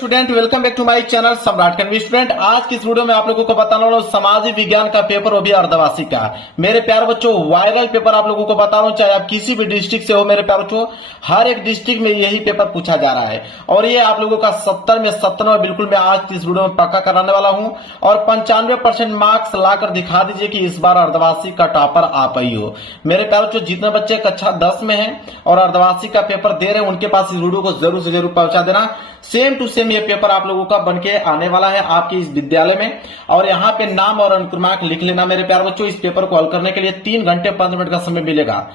Student, welcome back to my channel Samrat Kanvi. Student, आज की इस वीडियो में आप लोगों को बताने वाला हूं सामाजिक विज्ञान का पेपर, वो भी अर्धवार्षिक का। मेरे प्यारे बच्चों, वायरल पेपर आप लोगों को बता रहा हूं, चाहे आप किसी भी डिस्ट्रिक्ट से हो मेरे प्यारे बच्चों, हर एक डिस्ट्रिक्ट में यही पेपर पूछा जा रहा है। और ये आप लोगों का 70 में 97 बिल्कुल मैं आज की इस वीडियो में पक्का कराने वाला हूं। और 95% मार्क्स लाकर दिखा दीजिए कि इस बार अर्धवार्षिक का टॉपर आप ही हो। मेरे प्यारे बच्चों, जितने बच्चे कक्षा 10 में हैं और अर्धवार्षिक का पेपर दे रहे हैं, उनके पास इस वीडियो को जरूर से जरूर पहुंचा देना। सेम टू सेम ये पेपर आप लोगों का बनके आने वाला है आपके इस विद्यालय में। और यहाँ पे नाम और अनुक्रमांक लिख लेना मेरे प्यारे बच्चों। इस पेपर को हल करने के लिए 3 घंटे 5 मिनट का समय मिलेगा।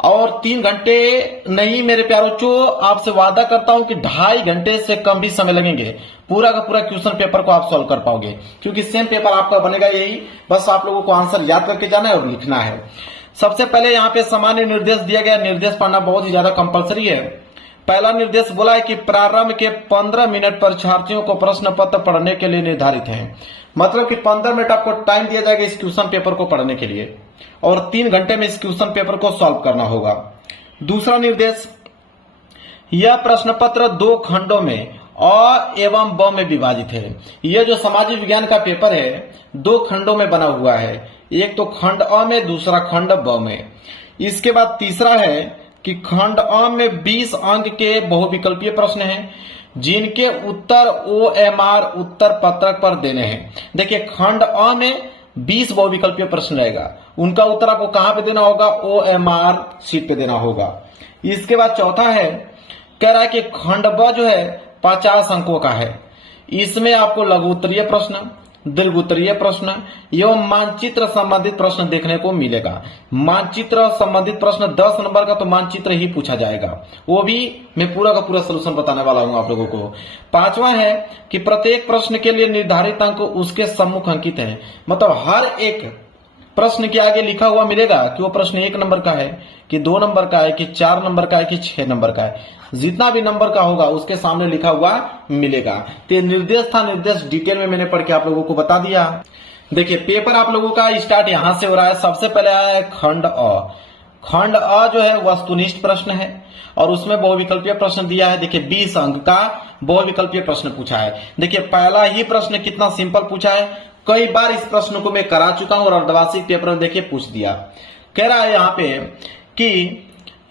और 3 घंटे नहीं मेरे प्यारे बच्चों, आपसे वादा करता हूं कि 2.5 घंटे से कम भी समय लगेंगे। पूरा का पूरा क्वेश्चन पेपर को आप सॉल्व कर पाओगे, क्योंकि सेम पेपर आपका बनेगा यही। बस आप लोगों को आंसर याद करके जाना है और लिखना है। सबसे पहले यहाँ पे सामान्य निर्देश दिया गया। निर्देश पढ़ना बहुत ही ज्यादा कंपलसरी है। पहला निर्देश बोला है कि प्रारंभ के 15 मिनट परीक्षार्थियों को प्रश्न पत्र पढ़ने के लिए निर्धारित है। मतलब कि 15 मिनट आपको टाइम दिया जाएगा इस क्वेश्चन पेपर को पढ़ने के लिए, और 3 घंटे में इस क्वेश्चन पेपर को सॉल्व करना होगा। दूसरा निर्देश, यह प्रश्न पत्र 2 खंडों में अ एवं ब में विभाजित है। यह जो सामाजिक विज्ञान का पेपर है 2 खंडों में बना हुआ है। एक तो खंड अ में, दूसरा खंड ब में। इसके बाद तीसरा है कि खंड अ में 20 अंक के बहुविकल्पीय प्रश्न हैं, जिनके उत्तर OMR उत्तर पत्रक पर देने हैं। देखिए, खंड अ में 20 बहुविकल्पीय प्रश्न रहेगा, उनका उत्तर आपको कहां पे देना होगा? OMR शीट पे देना होगा। इसके बाद चौथा है, कह रहा है कि खंड ब जो है 50 अंकों का है। इसमें आपको लघु उत्तरीय प्रश्न, दीर्घ उत्तरीय प्रश्न एवं मानचित्र संबंधित प्रश्न देखने को मिलेगा। मानचित्र संबंधित प्रश्न 10 नंबर का तो मानचित्र ही पूछा जाएगा, वो भी मैं पूरा का पूरा सलूशन बताने वाला हूं आप लोगों को। पांचवा है कि प्रत्येक प्रश्न के लिए निर्धारित अंक उसके सम्मुख अंकित है। मतलब हर एक प्रश्न के आगे लिखा हुआ मिलेगा कि वो प्रश्न 1 नंबर का है, कि 2 नंबर का है, कि 4 नंबर का है, कि 6 नंबर का है। जितना भी नंबर का होगा उसके सामने लिखा हुआ मिलेगा। तो ये निर्देश था। निर्देश डिटेल में मैंने पढ़ के आप लोगों को बता दिया। देखिए, पेपर आप लोगों का स्टार्ट यहां से हो रहा है। सबसे पहले आया है खंड अ। खंड अ जो है वस्तुनिष्ठ प्रश्न है और उसमें बहुविकल्पीय प्रश्न दिया है। देखिए, 20 अंक का बहुविकल्पीय प्रश्न पूछा है। देखिए, पहला ही प्रश्न कितना सिंपल पूछा है। कई बार इस प्रश्न को मैं करा चुका हूं और अर्धवार्षिक पेपर में देखिए पूछ दिया। कह रहा है यहाँ पे कि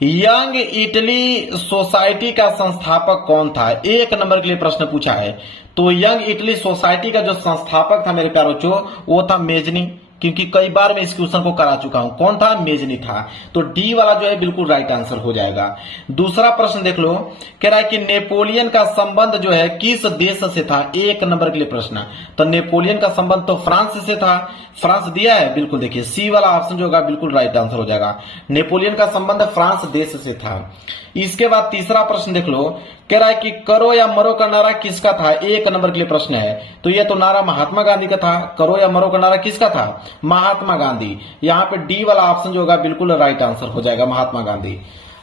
यंग इटली सोसाइटी का संस्थापक कौन था? 1 नंबर के लिए प्रश्न पूछा है। तो यंग इटली सोसाइटी का जो संस्थापक था मेरे प्यारे बच्चों, वो था मेजनी, क्योंकि कई बार मैं इस क्वेश्चन को करा चुका हूं। कौन था? मेजनी था। तो डी वाला जो है बिल्कुल राइट आंसर हो जाएगा। दूसरा प्रश्न देख लो, कह रहा है कि नेपोलियन का संबंध जो है किस देश से था? 1 नंबर के लिए प्रश्न। तो नेपोलियन का संबंध तो फ्रांस से था। फ्रांस दिया है, बिल्कुल देखिए सी वाला ऑप्शन जो होगा बिल्कुल राइट आंसर हो जाएगा। नेपोलियन का संबंध फ्रांस देश से था। इसके बाद तीसरा प्रश्न देख लो, कह रहा है कि करो या मरो का नारा किसका था? 1 नंबर के लिए प्रश्न है। तो ये तो नारा महात्मा गांधी का था। करो या मरो का नारा किसका था? महात्मा गांधी। यहाँ पे डी वाला ऑप्शन जो होगा बिल्कुल राइट आंसर हो जाएगा, महात्मा गांधी।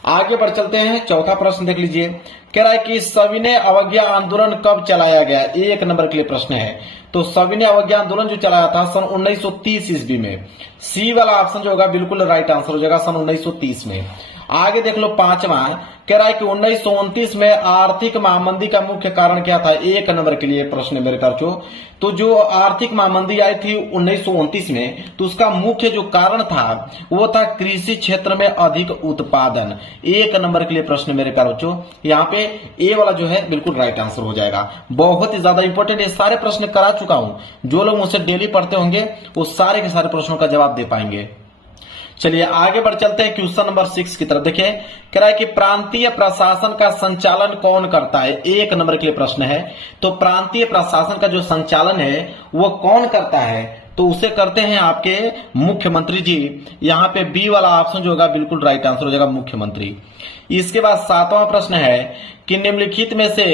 आगे बढ़ चलते हैं। चौथा प्रश्न देख लीजिए, कह रहा है कि सविनय अवज्ञा आंदोलन कब चलाया गया? 1 नंबर के लिए प्रश्न है। तो सविनय अवज्ञा आंदोलन जो चलाया था सन 1930 ईस्वी में। सी वाला ऑप्शन जो होगा बिल्कुल राइट आंसर हो जाएगा, सन 1930 में। आगे देख लो, पांचवा कह रहा है कि 1929 में आर्थिक महामंदी का मुख्य कारण क्या था? 1 नंबर के लिए प्रश्न मेरे बच्चों। तो जो आर्थिक महामंदी आई थी 1929 में, तो उसका मुख्य जो कारण था वो था कृषि क्षेत्र में अधिक उत्पादन। 1 नंबर के लिए प्रश्न मेरे प्यारे बच्चों। यहाँ पे ए वाला जो है बिल्कुल राइट आंसर हो जाएगा। बहुत ही ज्यादा इंपॉर्टेंट, ये सारे प्रश्न करा चुका हूं। जो लोग मुझसे डेली पढ़ते होंगे वो सारे के सारे प्रश्नों का जवाब दे पाएंगे। चलिए आगे बढ़ चलते हैं क्वेश्चन नंबर 6 की तरफ। देखिए, कह रहा है कि प्रांतीय प्रशासन का संचालन कौन करता है? 1 नंबर के लिए प्रश्न है। तो प्रांतीय प्रशासन का जो संचालन है वो कौन करता है? तो उसे करते हैं आपके मुख्यमंत्री जी। यहाँ पे बी वाला ऑप्शन जो होगा बिल्कुल राइट आंसर हो जाएगा, मुख्यमंत्री। इसके बाद 7वां प्रश्न है कि निम्नलिखित में से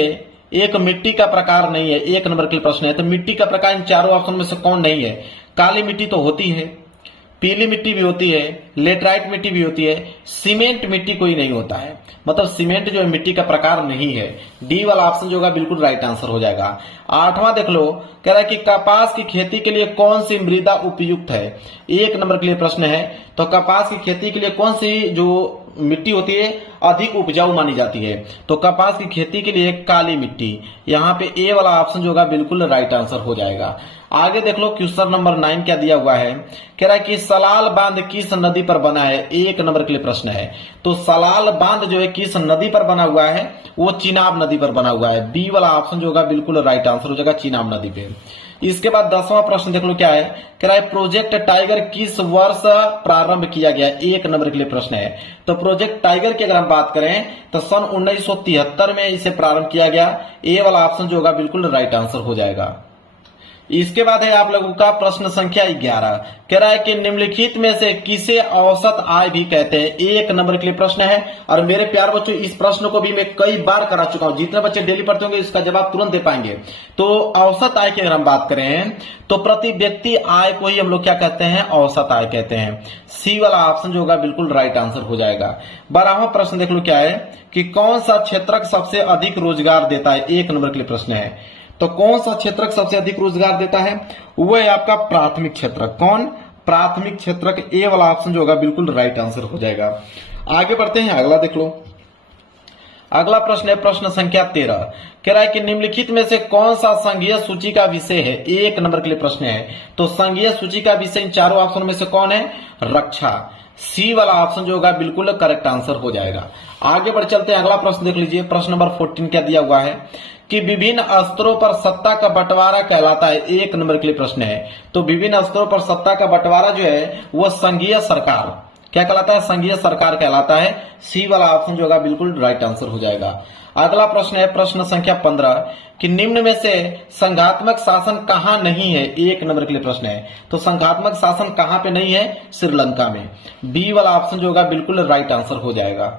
एक मिट्टी का प्रकार नहीं है। 1 नंबर के लिए प्रश्न है। तो मिट्टी का प्रकार इन चारों ऑप्शन में से कौन नहीं है? काली मिट्टी तो होती है, पीली मिट्टी भी होती है, लेटराइट मिट्टी भी होती है, सीमेंट मिट्टी कोई नहीं होता है। मतलब सीमेंट जो है मिट्टी का प्रकार नहीं है। डी वाला ऑप्शन जो होगा बिल्कुल राइट आंसर हो जाएगा। 8वां देख लो, कह रहा है कि कपास की खेती के लिए कौन सी मृदा उपयुक्त है? 1 नंबर के लिए प्रश्न है। तो कपास की खेती के लिए कौन सी जो मिट्टी होती है अधिक उपजाऊ मानी जाती है? तो कपास की खेती के लिए काली मिट्टी, यहाँ पे ए वाला ऑप्शन जो होगा बिल्कुल राइट आंसर हो जाएगा। आगे देख लो क्वेश्चन नंबर 9 क्या दिया हुआ है, कह रहा है कि सलाल बांध किस नदी पर बना है? एक नंबर के लिए प्रश्न है। तो सलाल बांध जो है किस नदी पर बना हुआ है? वो चिनाब नदी पर बना हुआ है। बी वाला ऑप्शन जो होगा बिल्कुल राइट आंसर हो जाएगा, चिनाब नदी पे। इसके बाद 10वां प्रश्न देख लो क्या है, कह रहा है प्रोजेक्ट टाइगर किस वर्ष प्रारंभ किया गया? एक नंबर के लिए प्रश्न है। तो प्रोजेक्ट टाइगर की अगर हम बात करें तो सन 1973 में इसे प्रारंभ किया गया। ए वाला ऑप्शन जो होगा बिल्कुल राइट आंसर हो जाएगा। इसके बाद है आप लोगों का प्रश्न संख्या 11, कह रहा है कि निम्नलिखित में से किसे औसत आय भी कहते हैं? एक नंबर के लिए प्रश्न है। और मेरे प्यार बच्चों इस प्रश्न को भी मैं कई बार करा चुका हूं, जितने बच्चे डेली पढ़ते होंगे इसका जवाब तुरंत दे पाएंगे। तो औसत आय की अगर हम बात करें तो प्रति व्यक्ति आय को ही हम लोग क्या कहते हैं? औसत आय कहते हैं। सी वाला ऑप्शन जो होगा बिल्कुल राइट आंसर हो जाएगा। 12वां प्रश्न देख लो क्या है कि कौन सा क्षेत्रक सबसे अधिक रोजगार देता है? एक नंबर के लिए प्रश्न है। तो कौन सा क्षेत्रक सबसे अधिक रोजगार देता है? वो है आपका प्राथमिक क्षेत्रक। कौन? प्राथमिक क्षेत्रक। ए वाला ऑप्शन जो होगा बिल्कुल राइट आंसर हो जाएगा। आगे बढ़ते हैं, अगला देख लो। अगला प्रश्न है प्रश्न संख्या 13, कह रहा है कि निम्नलिखित में से कौन सा संघीय सूची का विषय है? एक नंबर के लिए प्रश्न है। तो संघीय सूची का विषय इन चारों ऑप्शन में से कौन है? रक्षा। सी वाला ऑप्शन जो होगा बिल्कुल करेक्ट आंसर हो जाएगा। आगे बढ़ चलते हैं, अगला प्रश्न देख लीजिए। प्रश्न नंबर 14 क्या दिया हुआ है कि विभिन्न स्तरों पर सत्ता का बंटवारा कहलाता है? एक नंबर के लिए प्रश्न है। तो विभिन्न स्तरों पर सत्ता का बंटवारा जो है वो संघीय सरकार क्या कहलाता है? संघीय सरकार कहलाता है। सी वाला ऑप्शन जो होगा बिल्कुल राइट आंसर हो जाएगा। अगला प्रश्न है प्रश्न संख्या 15 कि निम्न में से संघात्मक शासन कहां नहीं है? एक नंबर के लिए प्रश्न है। तो संघात्मक शासन कहां पे नहीं है? श्रीलंका में। बी वाला ऑप्शन जो होगा बिल्कुल राइट आंसर हो जाएगा।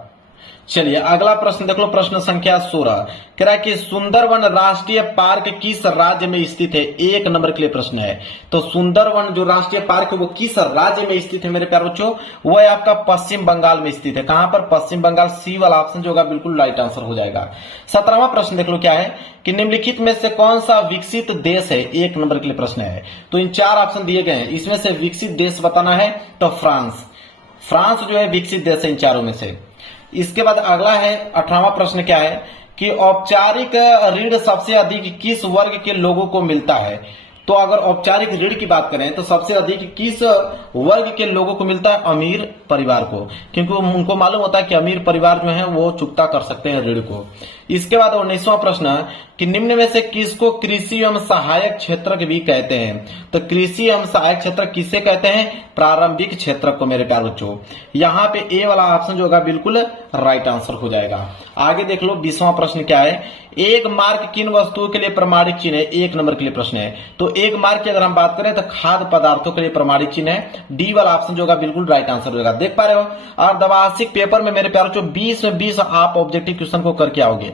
चलिए अगला प्रश्न देख लो। प्रश्न संख्या 16 कह रहा है कि सुंदरवन राष्ट्रीय पार्क किस राज्य में स्थित है? एक नंबर के लिए प्रश्न है। तो सुंदरवन जो राष्ट्रीय पार्क है वो किस राज्य में स्थित है मेरे प्यारे बच्चों? वो है आपका पश्चिम बंगाल में स्थित है। कहां पर? पश्चिम बंगाल। सी वाला ऑप्शन जो होगा बिल्कुल राइट आंसर हो जाएगा। 17वां प्रश्न देख लो क्या है कि निम्नलिखित में से कौन सा विकसित देश है? एक नंबर के लिए प्रश्न है। तो इन 4 ऑप्शन दिए गए हैं, इसमें से विकसित देश बताना है तो फ्रांस। फ्रांस जो है विकसित देश है इन चारों में से। इसके बाद अगला है 18वां प्रश्न क्या है कि औपचारिक ऋण सबसे अधिक किस वर्ग के लोगों को मिलता है? तो अगर औपचारिक ऋण की बात करें तो सबसे अधिक किस वर्ग के लोगों को मिलता है? अमीर परिवार को, क्योंकि उनको मालूम होता है कि अमीर परिवार जो है वो चुकता कर सकते हैं ऋण को। इसके बाद 19वां प्रश्न कि निम्न में से किसको कृषि एवं सहायक क्षेत्रक भी कहते हैं? तो कृषि एवं सहायक क्षेत्र किसे कहते हैं? प्रारंभिक क्षेत्रक को मेरे प्यारे बच्चों। यहाँ पे ए वाला ऑप्शन जो होगा बिल्कुल राइट आंसर हो जाएगा। आगे देख लो 20वां प्रश्न क्या है, एक मार्क किन वस्तुओं के लिए प्रमाणिक चिन्ह है? एक नंबर के लिए प्रश्न है। तो एक मार्क की अगर हम बात करें तो खाद्य पदार्थों के लिए प्रमाणिक चिन्ह है। डी वाला ऑप्शन जो होगा बिल्कुल राइट आंसर होगा। देख पा रहे हो और द्विभाषिक पेपर में मेरे प्यारे बच्चों 20 में 20 आप ऑब्जेक्टिव क्वेश्चन को करके आओगे।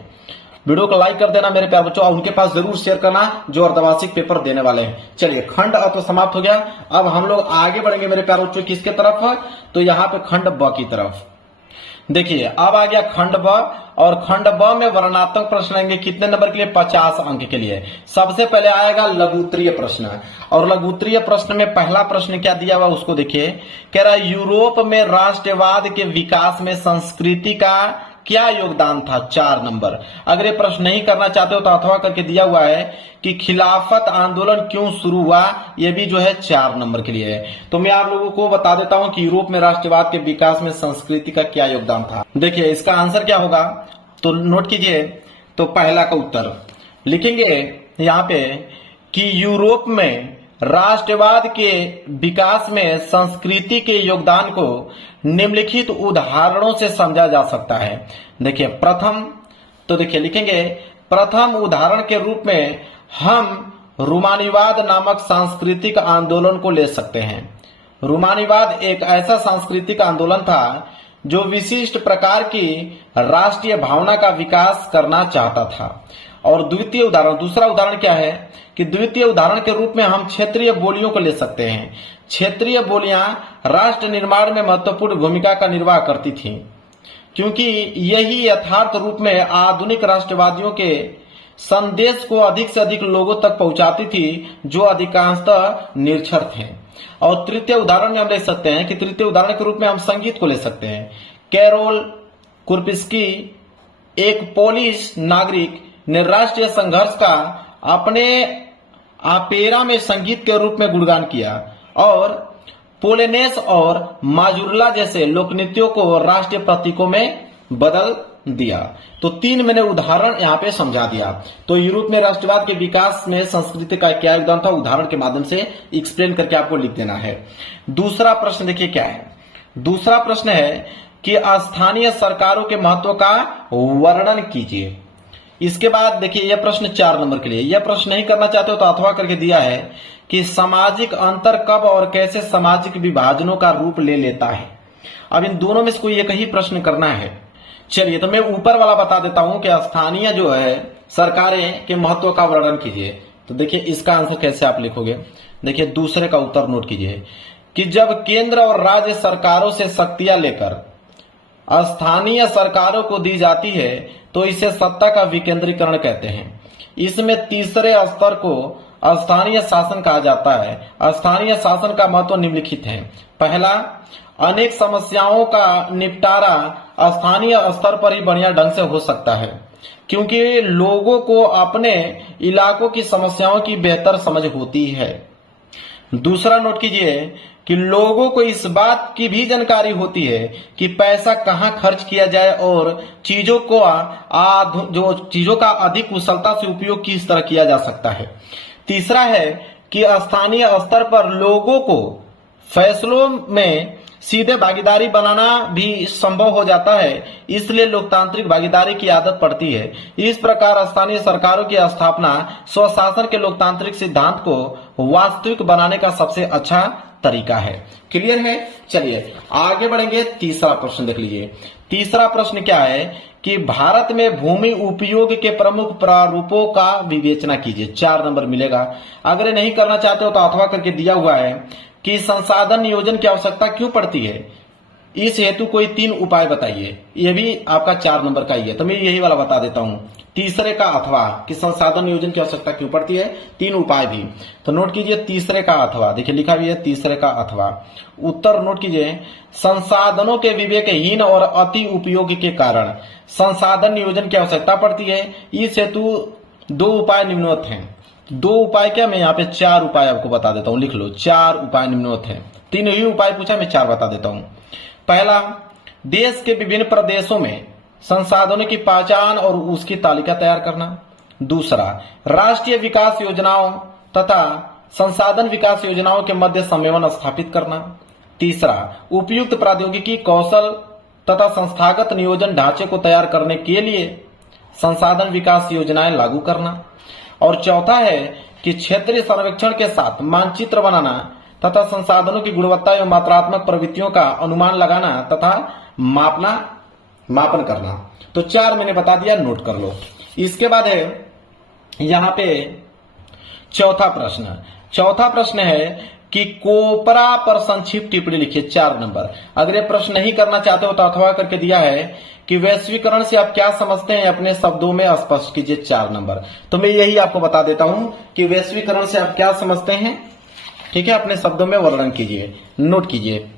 वीडियो को लाइक कर देना मेरे प्यारे बच्चों और उनके पास जरूर शेयर करना जो अर्धवार्षिक पेपर देने वाले हैं। चलिए खंड अ तो समाप्त हो गया। अब हम लोग आगे बढ़ेंगे मेरे प्यारे बच्चों किसके तरफ? तो यहाँ पे खंड ब की तरफ। देखिए अब आ गया खंड ब और खंड ब में वर्णनात्मक प्रश्न आएंगे कितने नंबर के लिए? 50 अंक के लिए। सबसे पहले आएगा लघुत्तरीय प्रश्न और लघुत्तरीय प्रश्न में पहला प्रश्न क्या दिया हुआ उसको देखिए। कह रहा है यूरोप में राष्ट्रवाद के विकास में संस्कृति का क्या योगदान था? 4 नंबर। अगर ये प्रश्न नहीं करना चाहते हो तो अथवा करके दिया हुआ है कि खिलाफत आंदोलन क्यों शुरू हुआ? ये भी जो है 4 नंबर के लिए है। तो मैं आप लोगों को बता देता हूं कि यूरोप में राष्ट्रवाद के विकास में संस्कृति का क्या योगदान था। देखिए इसका आंसर क्या होगा तो नोट कीजिए। तो पहला का उत्तर लिखेंगे यहाँ पे कि यूरोप में राष्ट्रवाद के विकास में संस्कृति के योगदान को निम्नलिखित उदाहरणों से समझा जा सकता है। देखिए प्रथम, तो देखिए लिखेंगे प्रथम उदाहरण के रूप में हम रूमानीवाद नामक सांस्कृतिक आंदोलन को ले सकते हैं। रूमानीवाद एक ऐसा सांस्कृतिक आंदोलन था जो विशिष्ट प्रकार की राष्ट्रीय भावना का विकास करना चाहता था। और द्वितीय उदाहरण, दूसरा उदाहरण क्या है कि द्वितीय उदाहरण के रूप में हम क्षेत्रीय बोलियों को ले सकते हैं। क्षेत्रीय बोलियां राष्ट्र निर्माण में महत्वपूर्ण भूमिका का निर्वाह करती थीं, क्योंकि यही यथार्थ रूप में आधुनिक राष्ट्रवादियों के संदेश को अधिक से अधिक लोगों तक पहुंचाती थी जो अधिकांशतः निरक्षर थे। और तृतीय उदाहरण में हम ले सकते हैं कि तृतीय उदाहरण के रूप में हम संगीत को ले सकते हैं। कैरोल कुर्पिस्की, एक पोलिश नागरिक, ने राष्ट्रीय संघर्ष का अपने ऑपेरा में संगीत के रूप में गुणगान किया और पोलेनेस और माजुरला जैसे लोकनृत्यों को राष्ट्रीय प्रतीकों में बदल दिया। तो 3 मैंने उदाहरण यहाँ पे समझा दिया। तो यूरोप में राष्ट्रवाद के विकास में संस्कृति का क्या योगदान था, उदाहरण के माध्यम से एक्सप्लेन करके आपको लिख देना है। दूसरा प्रश्न देखिए क्या है। दूसरा प्रश्न है कि स्थानीय सरकारों के महत्व का वर्णन कीजिए। इसके बाद देखिए यह प्रश्न 4 नंबर के लिए, यह प्रश्न नहीं करना चाहते हो तो अथवा करके दिया है कि सामाजिक अंतर कब और कैसे सामाजिक विभाजनों का रूप ले लेता है। अब इन दोनों में से कोई एक ही प्रश्न करना है। चलिए तो मैं ऊपर वाला बता देता हूं कि स्थानीय जो है सरकारें के महत्व का वर्णन कीजिए। तो देखिए इसका आंसर कैसे आप लिखोगे, देखिए दूसरे का उत्तर नोट कीजिए कि जब केंद्र और राज्य सरकारों से शक्तियां लेकर स्थानीय सरकारों को दी जाती है तो इसे सत्ता का विकेंद्रीकरण कहते हैं। इसमें तीसरे स्तर को स्थानीय शासन कहा जाता है। स्थानीय शासन का महत्व निम्नलिखित है। पहला, अनेक समस्याओं का निपटारा स्थानीय स्तर पर ही बढ़िया ढंग से हो सकता है क्योंकि लोगों को अपने इलाकों की समस्याओं की बेहतर समझ होती है। दूसरा नोट कीजिए कि लोगों को इस बात की भी जानकारी होती है कि पैसा कहां खर्च किया जाए और चीजों का अधिक कुशलता से उपयोग किस तरह किया जा सकता है। तीसरा है कि स्थानीय स्तर पर लोगों को फैसलों में सीधे भागीदारी बनाना भी संभव हो जाता है, इसलिए लोकतांत्रिक भागीदारी की आदत पड़ती है। इस प्रकार स्थानीय सरकारों की स्थापना स्वशासन के लोकतांत्रिक सिद्धांत को वास्तविक बनाने का सबसे अच्छा तरीका है। क्लियर है। चलिए आगे बढ़ेंगे। तीसरा प्रश्न देख लीजिए। तीसरा प्रश्न क्या है कि भारत में भूमि उपयोग के प्रमुख प्रारूपों का विवेचना कीजिए। 4 नंबर मिलेगा। अगर ये नहीं करना चाहते हो तो अथवा करके दिया हुआ है कि संसाधन नियोजन की आवश्यकता क्यों पड़ती है, इस हेतु कोई 3 उपाय बताइए। यह भी आपका 4 नंबर का ही है, तो मैं यही वाला बता देता हूं। तीसरे का अथवा कि संसाधन नियोजन की आवश्यकता क्यों पड़ती है, 3 उपाय भी। तो नोट कीजिए तीसरे का अथवा, देखिए लिखा भी है तीसरे का अथवा। उत्तर नोट कीजिए, संसाधनों के विवेकहीन और अति उपयोग के कारण संसाधन नियोजन की आवश्यकता पड़ती है। इस हेतु 2 उपाय निम्नवत हैं। 2 उपाय क्या, मैं यहाँ पे 4 उपाय आपको बता देता हूं, लिख लो। 4 उपाय निम्नवत हैं। 3 ही उपाय पूछा, मैं 4 बता देता हूं। पहला, देश के विभिन्न प्रदेशों में संसाधनों की पहचान और उसकी तालिका तैयार करना। दूसरा, राष्ट्रीय विकास योजनाओं तथा संसाधन विकास योजनाओं के मध्य समन्वय स्थापित करना। तीसरा, उपयुक्त प्रौद्योगिकी कौशल तथा संस्थागत नियोजन ढांचे को तैयार करने के लिए संसाधन विकास योजनाएं लागू करना। और चौथा है कि क्षेत्रीय सर्वेक्षण के साथ मानचित्र बनाना तथा संसाधनों की गुणवत्ता एवं मात्रात्मक प्रवृत्तियों का अनुमान लगाना तथा मापन करना। तो 4 मैंने बता दिया, नोट कर लो। इसके बाद है यहां पे चौथा प्रश्न। चौथा प्रश्न है कि कोपरा पर संक्षिप्त टिप्पणी लिखिए। 4 नंबर। अगर ये प्रश्न नहीं करना चाहते हो तो अथवा करके दिया है कि वैश्वीकरण से आप क्या समझते हैं, अपने शब्दों में स्पष्ट कीजिए। 4 नंबर। तो मैं यही आपको बता देता हूं कि वैश्वीकरण से आप क्या समझते हैं, ठीक है, अपने शब्दों में वर्णन कीजिए, नोट कीजिए।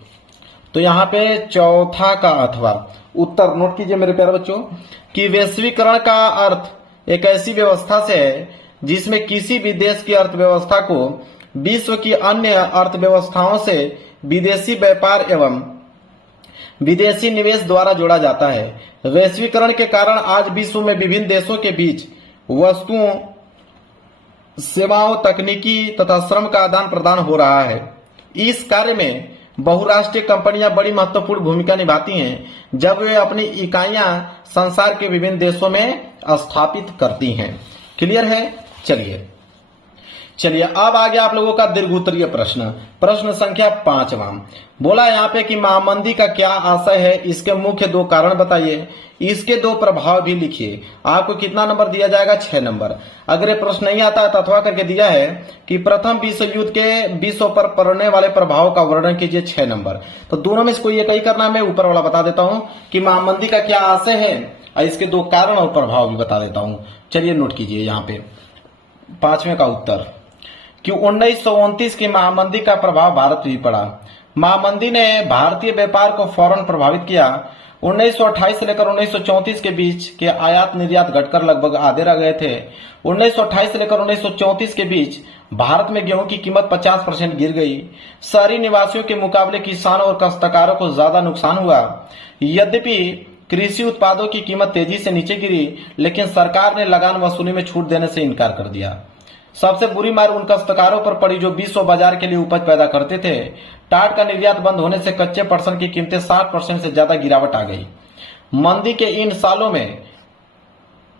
तो यहाँ पे चौथा का अथवा उत्तर नोट कीजिए मेरे प्यारे बच्चों कि वैश्वीकरण का अर्थ एक ऐसी व्यवस्था से है जिसमें किसी भी देश की अर्थव्यवस्था को विश्व की अन्य अर्थव्यवस्थाओं से विदेशी व्यापार एवं विदेशी निवेश द्वारा जोड़ा जाता है। वैश्वीकरण के कारण आज विश्व में विभिन्न देशों के बीच वस्तुओं, सेवाओं, तकनीकी तथा श्रम का आदान प्रदान हो रहा है। इस कार्य में बहुराष्ट्रीय कंपनियां बड़ी महत्वपूर्ण भूमिका निभाती हैं जब वे अपनी इकाइयां संसार के विभिन्न देशों में स्थापित करती हैं। क्लियर है। चलिए अब आ गया आप लोगों का दीर्घोत्तरीय प्रश्न। प्रश्न संख्या 5वां बोला यहाँ पे कि महामंदी का क्या आशय है, इसके मुख्य 2 कारण बताइए, इसके 2 प्रभाव भी लिखिए। आपको कितना नंबर दिया जाएगा, 6 नंबर। अगर ये प्रश्न नहीं आता है तो अथवा करके दिया है कि प्रथम विश्व युद्ध के विश्व पर पड़ने वाले प्रभाव का वर्णन कीजिए। 6 नंबर। तो दोनों में से कोई एक ही करना है। मैं ऊपर वाला बता देता हूं कि महामंदी का क्या आशय है और इसके 2 कारण और प्रभाव भी बता देता हूं। चलिए नोट कीजिए यहाँ पे 5वें का उत्तर कि 1929 की महामंदी का प्रभाव भारत भी पड़ा। महामंदी ने भारतीय व्यापार को फौरन प्रभावित किया। 1928 से लेकर 1934 के बीच के आयात निर्यात घटकर लगभग आधे रह गए थे। 1928 से लेकर 1934 के बीच भारत में गेहूं की कीमत 50% गिर गई। शहरी निवासियों के मुकाबले किसानों और काश्तकारों को ज्यादा नुकसान हुआ। यद्यपि कृषि उत्पादों की कीमत तेजी से नीचे गिरी, लेकिन सरकार ने लगान वसूली में छूट देने से इनकार कर दिया। सबसे बुरी मार उन काश्तकारों पर पड़ी जो विश्व बाजार के लिए उपज पैदा करते थे। टाट का निर्यात बंद होने से कच्चे पटसन की कीमतें 60% से ज्यादा गिरावट आ गई। मंदी के इन सालों में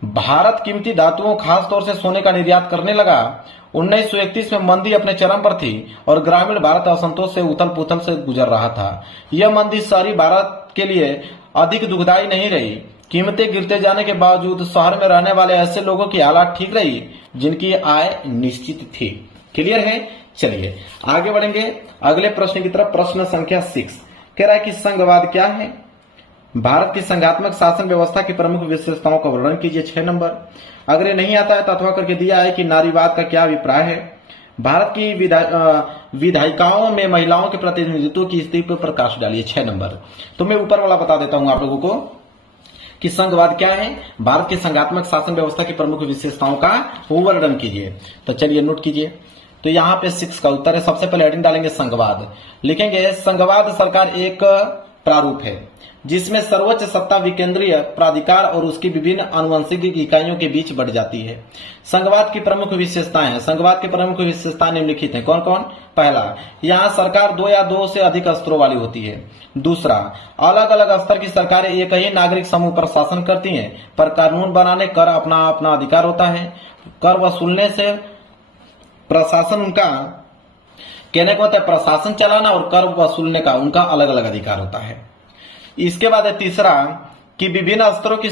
भारत कीमती धातुओं, खासतौर से सोने का निर्यात करने लगा। 1931 में मंदी अपने चरम पर थी और ग्रामीण भारत असंतोष से उथल पुथल से गुजर रहा था। यह मंदी शहरी भारत के लिए अधिक दुखदायी नहीं रही। कीमतें गिरते जाने के बावजूद शहर में रहने वाले ऐसे लोगों की हालत ठीक रही जिनकी आय निश्चित थी। क्लियर है? चलिए आगे बढ़ेंगे अगले प्रश्न की तरफ। प्रश्न संख्या 6 कह रहा है कि संघवाद क्या है? भारत की संघात्मक शासन व्यवस्था की प्रमुख विशेषताओं का वर्णन कीजिए। 6 नंबर। अगर ये नहीं आता है तो अथवा करके दिया है कि नारीवाद का क्या अभिप्राय है? भारत की विधायिकाओं में महिलाओं के प्रतिनिधित्व की स्थिति पर प्रकाश डालिए। 6 नंबर। तो मैं ऊपर वाला बता देता हूं आप लोगों को कि संघवाद क्या है, भारत की संघात्मक शासन व्यवस्था की प्रमुख विशेषताओं का वर्णन कीजिए। तो चलिए नोट कीजिए। तो यहाँ पे 6 का उत्तर है। सबसे पहले हेडिंग डालेंगे संघवाद। लिखेंगे संघवाद सरकार एक प्रारूप है जिसमें सर्वोच्च सत्ता विकेंद्रीय प्राधिकार और उसकी विभिन्न आनुवंशिक इकाइयों के बीच बढ़ जाती है। संघवाद की प्रमुख विशेषताएं हैं। संघवाद की प्रमुख विशेषताएं निम्नलिखित हैं। कौन कौन? पहला, यहाँ सरकार 2 या 2 से अधिक स्तरों वाली होती है। दूसरा, अलग अलग स्तर की सरकारें एक ही नागरिक समूह पर शासन करती हैं, पर कानून बनाने, कर अपना अपना अधिकार होता है। कर वसूलने से प्रशासन उनका, कहने को होता है प्रशासन चलाना और कर वसूलने का उनका अलग अलग अधिकार होता है। इसके बाद है तीसरा कि विभिन्न स्तरों की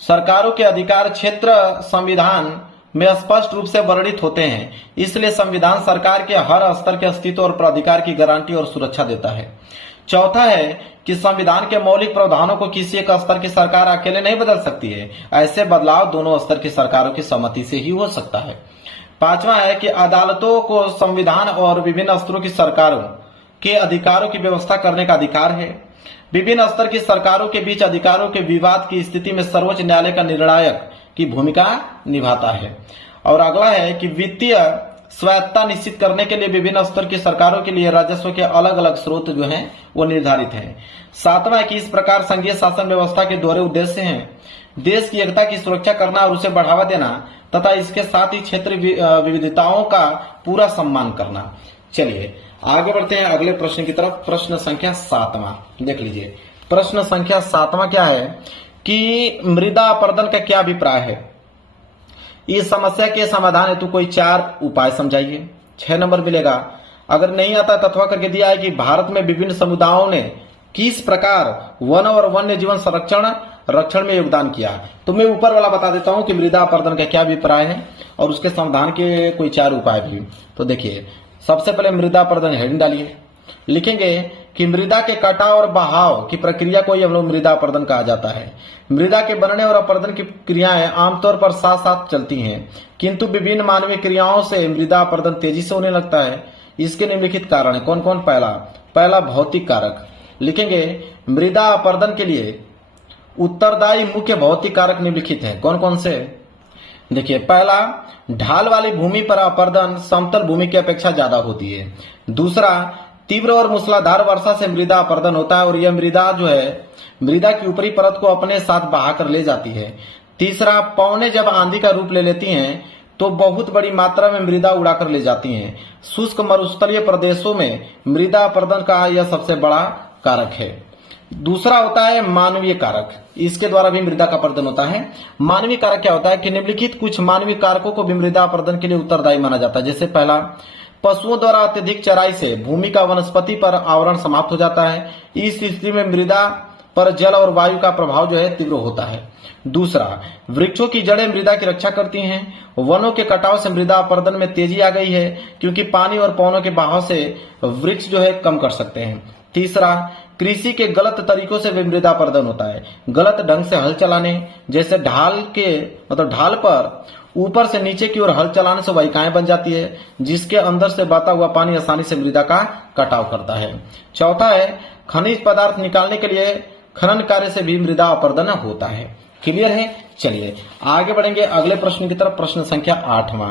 सरकारों के अधिकार क्षेत्र संविधान में स्पष्ट रूप से वर्णित होते हैं, इसलिए संविधान सरकार के हर स्तर के अस्तित्व और प्राधिकार की गारंटी और सुरक्षा देता है। चौथा है कि संविधान के मौलिक प्रावधानों को किसी एक स्तर की सरकार अकेले नहीं बदल सकती है। ऐसे बदलाव दोनों स्तर की सरकारों की सहमति से ही हो सकता है। पांचवा है कि अदालतों को संविधान और विभिन्न स्तरों की सरकारों के अधिकारों की व्यवस्था करने का अधिकार है। विभिन्न स्तर की सरकारों के बीच अधिकारों के विवाद की स्थिति में सर्वोच्च न्यायालय का निर्णायक की भूमिका निभाता है। और अगला है कि वित्तीय स्वायत्तता निश्चित करने के लिए विभिन्न स्तर की सरकारों के लिए राजस्व के अलग अलग स्रोत जो हैं वो निर्धारित है। सातवां है कि इस प्रकार संघीय शासन व्यवस्था के दोहरे उद्देश्य हैं: देश की एकता की सुरक्षा करना और उसे बढ़ावा देना तथा इसके साथ ही क्षेत्रीय विविधताओं का पूरा सम्मान करना। चलिए आगे बढ़ते हैं अगले प्रश्न की तरफ। प्रश्न संख्या 7वां देख लीजिए। प्रश्न संख्या 7वां क्या है कि मृदा अपरदन का क्या अभिप्राय है? इस समस्या के समाधान हेतु कोई 4 उपाय समझाइए। 6 नंबर मिलेगा। अगर नहीं आता तथवा करके दिया है कि भारत में विभिन्न समुदायों ने किस प्रकार वन और वन्य जीवन रक्षण में योगदान किया। तो मैं ऊपर वाला बता देता हूं कि मृदा अपरदन का क्या अभिप्राय है और उसके समाधान के कोई 4 उपाय भी। तो देखिए सबसे पहले मृदा अपरदन हेडिंग डालिए। लिखेंगे कि मृदा के कटाव और बहाव की प्रक्रिया को हम लोग मृदा अपरदन कहा जाता है। मृदा के बनने और अपरदन की क्रियाएं आमतौर पर साथ साथ चलती हैं, किंतु विभिन्न मानवीय क्रियाओं से मृदा अपरदन तेजी से होने लगता है। इसके निम्नलिखित कारण है। कौन कौन? पहला भौतिक कारक। लिखेंगे मृदा अपरदन के लिए उत्तरदायी मुख्य भौतिक कारक निम्नलिखित हैं। कौन कौन से? देखिए पहला, ढाल वाली भूमि पर अपरदन समतल भूमि की अपेक्षा ज्यादा होती है। दूसरा, तीव्र और मूसलाधार वर्षा से मृदा अपरदन होता है और यह मृदा जो है मृदा की ऊपरी परत को अपने साथ बहाकर ले जाती है। तीसरा, पवनें जब आंधी का रूप ले लेती हैं तो बहुत बड़ी मात्रा में मृदा उड़ाकर ले जाती हैं। शुष्क मरुस्थलीय प्रदेशों में मृदा अपरदन का यह सबसे बड़ा कारक है। दूसरा होता है मानवीय कारक। इसके द्वारा भी मृदा का अपरदन होता है। मानवीय कारक क्या होता है कि निम्नलिखित कुछ मानवीय कारकों को भी मृदा अपरदन के लिए उत्तरदायी माना जाता है। जैसे पहला, पशुओं द्वारा अत्यधिक चराई से भूमि का वनस्पति पर आवरण समाप्त हो जाता है। इस स्थिति में मृदा पर जल और वायु का प्रभाव जो है तीव्र होता है। दूसरा, वृक्षों की जड़ें मृदा की रक्षा करती हैं। वनों के कटाव से मृदा अपरदन में तेजी आ गई है क्योंकि पानी और पवनों के बहाव से वृक्ष जो है कम कर सकते हैं। तीसरा, कृषि के गलत तरीकों से भी मृदा अपरदन होता है। गलत ढंग से हल चलाने, जैसे ढाल पर ऊपर से नीचे की ओर हल चलाने से वाहिकाएं बन जाती है, जिसके अंदर से बहता हुआ पानी आसानी से मृदा का कटाव करता है। चौथा है, खनिज पदार्थ निकालने के लिए खनन कार्य से भी मृदा अपरदन होता है। क्लियर है? चलिए आगे बढ़ेंगे अगले प्रश्न की तरफ। प्रश्न संख्या 8वां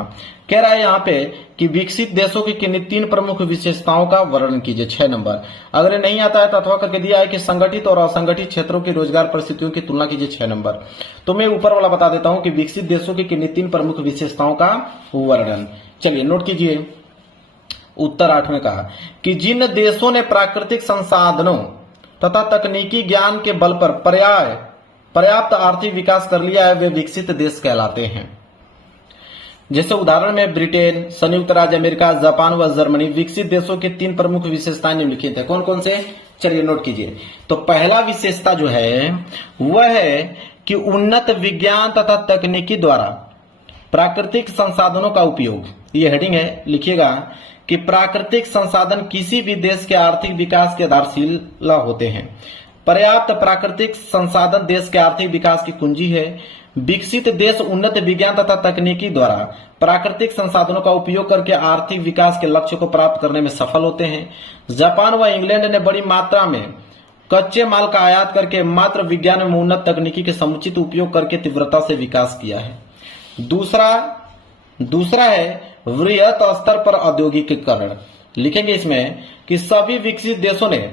कह रहा है यहाँ पे कि विकसित देशों की किन्हीं 3 प्रमुख विशेषताओं का वर्णन कीजिए। 6 नंबर। अगर ये नहीं आता है तो अथवा करके दिया है कि संगठित और असंगठित क्षेत्रों की रोजगार परिस्थितियों की तुलना कीजिए। 6 नंबर। तो मैं ऊपर वाला बता देता हूं कि विकसित देशों की किन्हीं 3 प्रमुख विशेषताओं का वर्णन। चलिए नोट कीजिए। उत्तर 8 का कि जिन देशों ने प्राकृतिक संसाधनों तथा तकनीकी ज्ञान के बल पर पर्याप्त आर्थिक विकास कर लिया है वे विकसित देश कहलाते हैं। जैसे उदाहरण में ब्रिटेन, संयुक्त राज्य अमेरिका, जापान व जर्मनी विकसित देशों की 3 प्रमुख विशेषताएं निम्नलिखित है। कौन कौन से? चलिए नोट कीजिए। तो पहला विशेषता जो है वह है कि उन्नत विज्ञान तथा तकनीकी द्वारा प्राकृतिक संसाधनों का उपयोग। ये हेडिंग है, लिखिएगा कि प्राकृतिक संसाधन किसी भी देश के आर्थिक विकास के आधारशिला होते हैं। पर्याप्त प्राकृतिक संसाधन देश के आर्थिक विकास की कुंजी है। विकसित देश उन्नत विज्ञान तथा तकनीकी द्वारा प्राकृतिक संसाधनों का उपयोग करके आर्थिक विकास के लक्ष्य को प्राप्त करने में सफल होते हैं। जापान व इंग्लैंड ने बड़ी मात्रा में कच्चे माल का आयात करके मात्र विज्ञान में उन्नत तकनीकी के समुचित उपयोग करके तीव्रता से विकास किया है। दूसरा है वृहत स्तर पर औद्योगिकीकरण। लिखेंगे इसमें कि सभी विकसित देशों ने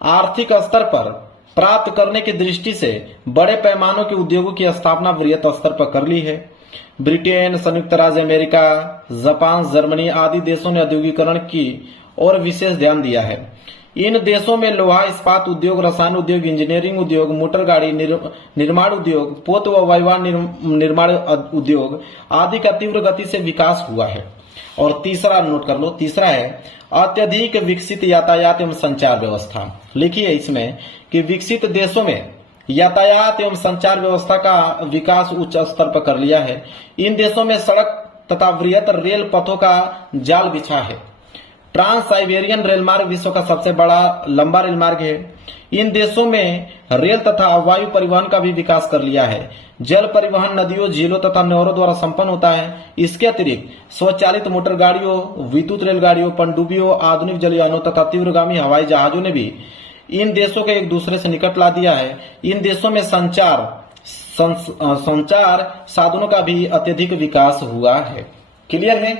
आर्थिक स्तर पर प्राप्त करने की दृष्टि से बड़े पैमानों के उद्योगों की स्थापना वृहत स्तर पर कर ली है। ब्रिटेन, संयुक्त राज्य अमेरिका, जापान, जर्मनी आदि देशों ने औद्योगिकरण की ओर विशेष ध्यान दिया है। इन देशों में लोहा इस्पात उद्योग, रसायन उद्योग, इंजीनियरिंग उद्योग, मोटर गाड़ी निर्माण उद्योग, पोत व वायुयान निर्माण उद्योग आदि का तीव्र गति से विकास हुआ है। और तीसरा नोट कर लो, तीसरा है अत्यधिक विकसित यातायात एवं संचार व्यवस्था। लिखिए इसमें कि विकसित देशों में यातायात एवं संचार व्यवस्था का विकास उच्च स्तर पर कर लिया है। इन देशों में सड़क तथा वृहत रेल पथों का जाल बिछा है। ट्रांस साइबेरियन रेलमार्ग विश्व का सबसे बड़ा लंबा रेलमार्ग है। इन देशों में रेल तथा वायु परिवहन का भी विकास कर लिया है। जल परिवहन नदियों, झीलों तथा नहरों द्वारा संपन्न होता है। इसके अतिरिक्त स्वचालित मोटर गाड़ियों, विद्युत रेलगाड़ियों, पनडुब्बियों, आधुनिक जलयानों तथा तीव्रगामी हवाई जहाजों ने भी इन देशों के एक दूसरे से निकट ला दिया है। इन देशों में संचार साधनों का भी अत्यधिक विकास हुआ है। क्लियर है?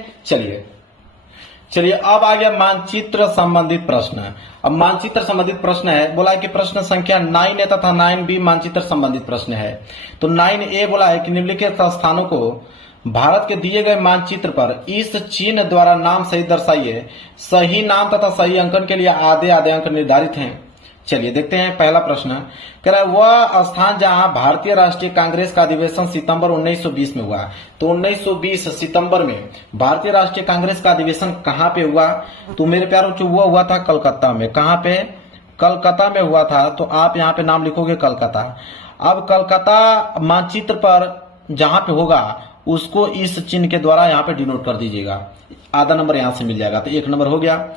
चलिए अब आ गया मानचित्र संबंधित प्रश्न। अब मानचित्र संबंधित प्रश्न है, बोला है कि प्रश्न संख्या 9A तथा 9B मानचित्र संबंधित प्रश्न है। तो 9A बोला है कि निम्नलिखित स्थानों को भारत के दिए गए मानचित्र पर इस चिन्ह द्वारा नाम सहित दर्शाइए। सही नाम तथा सही अंकन के लिए आधे आधे अंक निर्धारित हैं। चलिए देखते हैं पहला प्रश्न। कह रहा है वह स्थान जहां भारतीय राष्ट्रीय कांग्रेस का अधिवेशन सितंबर 1920 में हुआ। तो 1920 सितंबर में भारतीय राष्ट्रीय कांग्रेस का अधिवेशन कहां पे हुआ? तो मेरे प्यारों बच्चों वो हुआ था कलकत्ता में। कहां पे? कलकत्ता में हुआ था। तो आप यहाँ पे नाम लिखोगे कलकत्ता। अब कलकत्ता मानचित्र पर जहां पे होगा उसको इस चिन्ह के द्वारा यहाँ पे डिनोट कर दीजिएगा। आधा नंबर यहाँ से मिल जाएगा। तो 1 नंबर हो गया।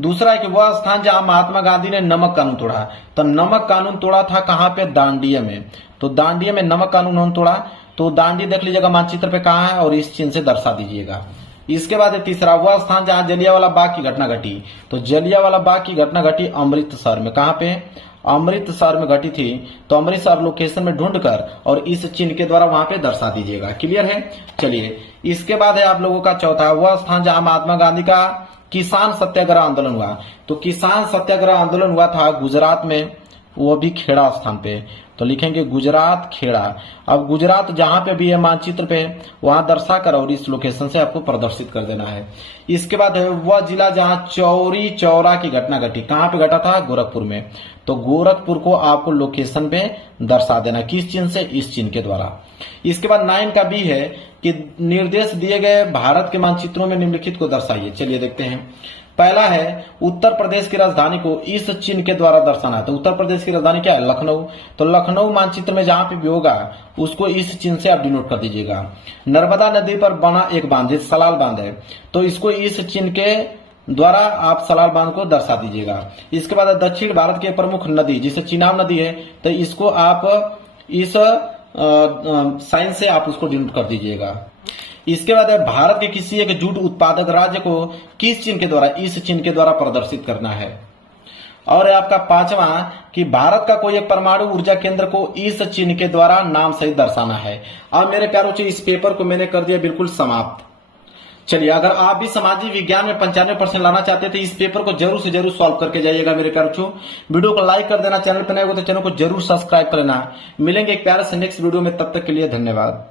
दूसरा है कि वह स्थान जहां महात्मा गांधी ने नमक कानून तोड़ा। तो नमक कानून तोड़ा था कहां पे? दांडिया में। तो दांडिया में नमक कानून उन्होंने तोड़ा। तो दांडी देख लीजिएगा मानचित्र पे कहां है और इस चिन्ह से दर्शा दीजिएगा। इसके बाद तीसरा, वह स्थान जहां जलियांवाला बाग की घटना घटी। तो जलियांवाला बाग की घटना घटी अमृतसर में। कहां पे? अमृतसर में घटी थी। तो अमृतसर लोकेशन में ढूंढकर और इस चिन्ह के द्वारा वहां पे दर्शा दीजिएगा। क्लियर है? चलिए इसके बाद है आप लोगों का चौथा, वह स्थान जहां महात्मा गांधी का किसान सत्याग्रह आंदोलन हुआ। तो किसान सत्याग्रह आंदोलन हुआ था गुजरात में, वो भी खेड़ा स्थान पे। तो लिखेंगे गुजरात खेड़ा। अब गुजरात जहां पे भी है मानचित्र पे वहां दर्शाकर और इस लोकेशन से आपको प्रदर्शित कर देना है। इसके बाद है वह जिला जहां चौरी चौरा की घटना घटी। कहां पे घटा था? गोरखपुर में। तो गोरखपुर को आपको लोकेशन पे दर्शा देना। किस चिन्ह से? इस चिन्ह के द्वारा। इसके बाद 9 का बी है कि निर्देश दिए गए भारत के मानचित्रों में निम्नलिखित को दर्शाइए। चलिए देखते हैं। पहला है उत्तर प्रदेश की राजधानी को इस चिन्ह के द्वारा दर्शाना है। तो उत्तर प्रदेश की राजधानी क्या है? लखनऊ। तो लखनऊ मानचित्र में जहां पे भी होगा उसको इस चिन्ह से आप डिनोट कर दीजिएगा। नर्मदा नदी पर बना एक बांध, जैसे सलाल बांध है, तो इसको इस चिन्ह के द्वारा आप सलाल बांध को दर्शा दीजिएगा। इसके बाद दक्षिण भारत की प्रमुख नदी जिसे चिनाब नदी है, तो इसको आप इस साइन से आप उसको डिनोट कर दीजिएगा। इसके बाद है भारत के किसी एक जूट उत्पादक राज्य को किस चिन्ह के द्वारा, इस चिन्ह के द्वारा प्रदर्शित करना है। और है आपका पांचवा कि भारत का कोई एक परमाणु ऊर्जा केंद्र को इस चिन्ह के द्वारा नाम सहित दर्शाना है। अब मेरे प्यारे बच्चों इस पेपर को मैंने कर दिया बिल्कुल समाप्त। चलिए, अगर आप भी सामाजिक विज्ञान में 95% लाना चाहते हैं तो इस पेपर को जरूर से जरूर सॉल्व करके जाइएगा मेरे प्यारे बच्चों। वीडियो को लाइक कर देना, चैनल पर नए हो तो चैनल को जरूर सब्सक्राइब कर लेना। मिलेंगे एक प्यारे से नेक्स्ट वीडियो में, तब तक के लिए धन्यवाद।